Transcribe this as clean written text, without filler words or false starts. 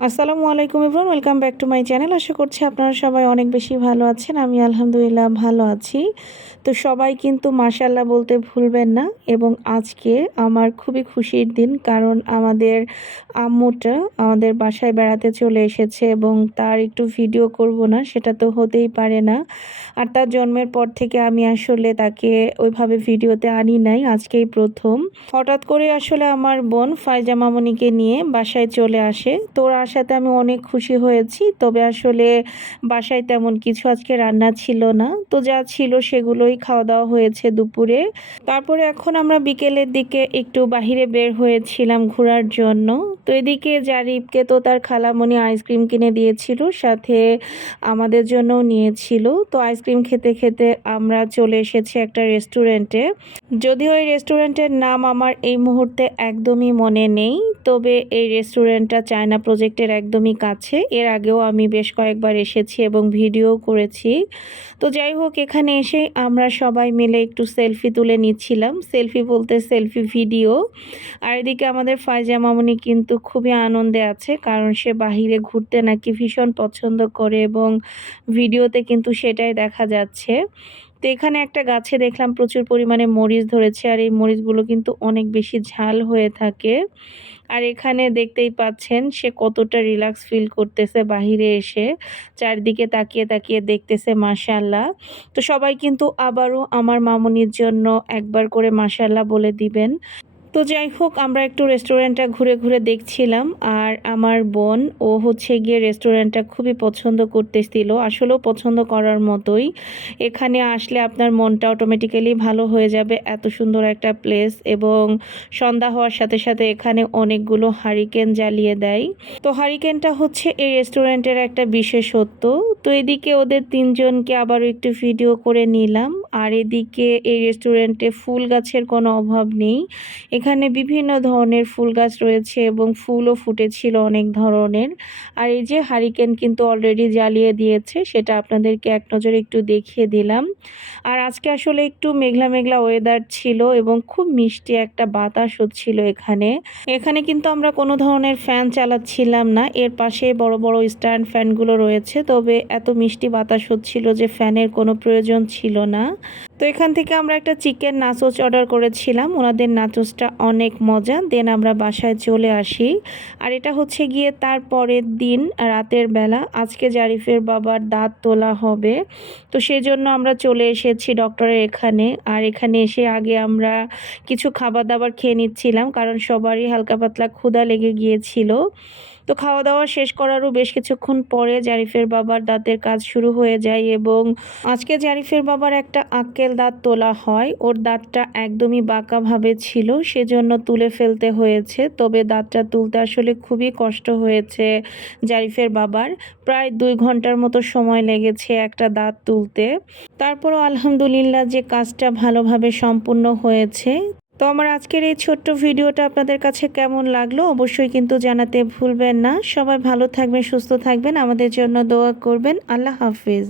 আসসালামু আলাইকুম everyone, welcome back to my channel. আশা করছি আপনারা সবাই অনেক বেশি ভালো আছেন। আমি আলহামদুলিল্লাহ ভালো আছি। তো সবাই কিন্তু মাশাআল্লাহ বলতে ভুলবেন না। এবং আজকে আমার খুবই খুশির দিন, কারণ আমাদের আম্মুটা আমাদের বাসায় বেড়াতে চলে এসেছে এবং তার একটু ভিডিও করব না সেটা তো হতেই পারে না। আর তার জন্মের পর থেকে আমি আসলে তাকে ওইভাবে ভিডিওতে আনি নাই, আজকেই প্রথম। হঠাৎ করে আসলে আমার বোন ফাইজা মামুনিকে নিয়ে বাসায় চলে আসে। তো ওর আসাতে আমি অনেক খুশি হয়েছি। তবে আসলে বাসায় তেমন কিছু আজকে রান্না ছিল না, তো যা ছিল সেগুলোই খাওয়া দাওয়া হয়েছে দুপুরে। তারপরে এখন আমরা বিকেলের দিকে একটু বাহিরে বের হয়েছিলাম ঘোরার জন্য। তো এদিকে জারিফকে তো তার খালামণি আইসক্রিম কিনে দিয়েছিল, সাথে আমাদের জন্যও নিয়েছিল। তো আইসক্রিম খেতে খেতে আমরা চলে এসেছি একটা রেস্টুরেন্টে। যদিও এই রেস্টুরেন্টের নাম আমার এই মুহূর্তে একদমই মনে নেই, তবে এই রেস্টুরেন্টটা চায়না প্রজেক্টের একদমই কাছে। এর আগেও আমি বেশ কয়েকবার এসেছি এবং ভিডিও করেছি। তো যাই হোক, এখানে এসে আমরা সবাই মিলে একটু সেলফি তুলে নিচ্ছিলাম। সেলফি বলতে সেলফি ভিডিও। আর এদিকে আমাদের ফাইজা মামুনি কিন্তু খুবই আনন্দে আছে, কারণ সে বাহিরে ঘুরতে নাকি ভীষণ পছন্দ করে এবং ভিডিওতে কিন্তু সেটাই দেখা যাচ্ছে। তো এখানে একটা গাছে দেখলাম প্রচুর পরিমাণে মরিচ ধরেছে, আর এই মরিচগুলো কিন্তু অনেক বেশি ঝাল হয়ে থাকে। আর এখানে দেখতেই পাচ্ছেন সে কতটা রিল্যাক্স ফিল করতেছে বাহিরে এসে, চারদিকে তাকিয়ে তাকিয়ে দেখতেছে মাশাআল্লাহ। তো সবাই কিন্তু আবারও আমার মামুনির জন্য একবার করে মাশাআল্লাহ বলে দিবেন। তো যাই হোক, আমরা একটু রেস্টুরেন্টটা ঘুরে ঘুরে দেখছিলাম। আর আমার বোন ও হচ্ছে গিয়ে রেস্টুরেন্টটা খুবই পছন্দ করতেছিল, আসলেও পছন্দ করার মতোই। এখানে আসলে আপনার মনটা অটোমেটিক্যালি ভালো হয়ে যাবে, এত সুন্দর একটা প্লেস। এবং সন্ধ্যা হওয়ার সাথে সাথে এখানে অনেকগুলো হারিকেন জ্বালিয়ে দেয়। তো হারিকেনটা হচ্ছে এই রেস্টুরেন্টের একটা বিশেষত্ব। তো এদিকে ওদের তিনজনকে আবারও একটু ভিডিও করে নিলাম। আর এদিকে এই রেস্টুরেন্টে ফুল গাছের কোনো অভাব নেই। এখানে বিভিন্ন ধরনের ফুল গাছ রয়েছে এবং ফুলও ফুটেছিল অনেক ধরনের। আর এই যে হারিকেন কিন্তু অলরেডি জ্বালিয়ে দিয়েছে, সেটা আপনাদেরকে এক নজরে একটু দেখিয়ে দিলাম। আর আজকে আসলে একটু মেঘলা মেঘলা ওয়েদার ছিল এবং খুব মিষ্টি একটা বাতাস হচ্ছিল এখানে। এখানে কিন্তু আমরা কোনো ধরনের ফ্যান চালাচ্ছিলাম না, এর পাশে বড় বড় স্ট্যান্ড ফ্যানগুলো রয়েছে, তবে এত মিষ্টি বাতাস হচ্ছিল যে ফ্যানের কোনো প্রয়োজন ছিল না। তো এখান থেকে আমরা একটা চিকেন নাচোস অর্ডার করেছিলাম, ওনাদের নাচোসটা অনেক মজা। দেন আমরা বাসায় চলে আসি। আর এটা হচ্ছে গিয়ে তার পরের দিন রাতের বেলা। আজকে জারিফের বাবার দাঁত তোলা হবে, তো সেজন্য আমরা চলে এসেছি ডক্টরের এখানে। আর এখানে এসে আগে আমরা কিছু খাবার দাবার খেয়ে নিচ্ছিলাম, কারণ সবারই হালকা পাতলা ক্ষুধা লেগে গিয়েছিল। তো খাওয়া দাওয়া শেষ করারও বেশ কিছুক্ষণ পরে জারিফের বাবার দাঁতের কাজ শুরু হয়ে যায়। এবং আজকে জারিফের বাবার একটা আক্কেল দাঁত তোলা হয়। ওর দাঁতটা একদমই বাঁকাভাবে ছিল, সেজন্য তুলে ফেলতে হয়েছে। তবে দাঁতটা তুলতে আসলে খুবই কষ্ট হয়েছে জারিফের বাবার। প্রায় 2 ঘন্টার মতো সময় লেগেছে একটা দাঁত তুলতে। তারপরও আলহামদুলিল্লাহ যে কাজটা ভালোভাবে সম্পূর্ণ হয়েছে। তো আমার আজকের এই ছোট্ট ভিডিওটা আপনাদের কাছে কেমন লাগলো অবশ্যই কিন্তু জানাতে ভুলবেন না। সবাই ভালো থাকবেন, সুস্থ থাকবেন, আমাদের জন্য দোয়া করবেন। আল্লাহ হাফিজ।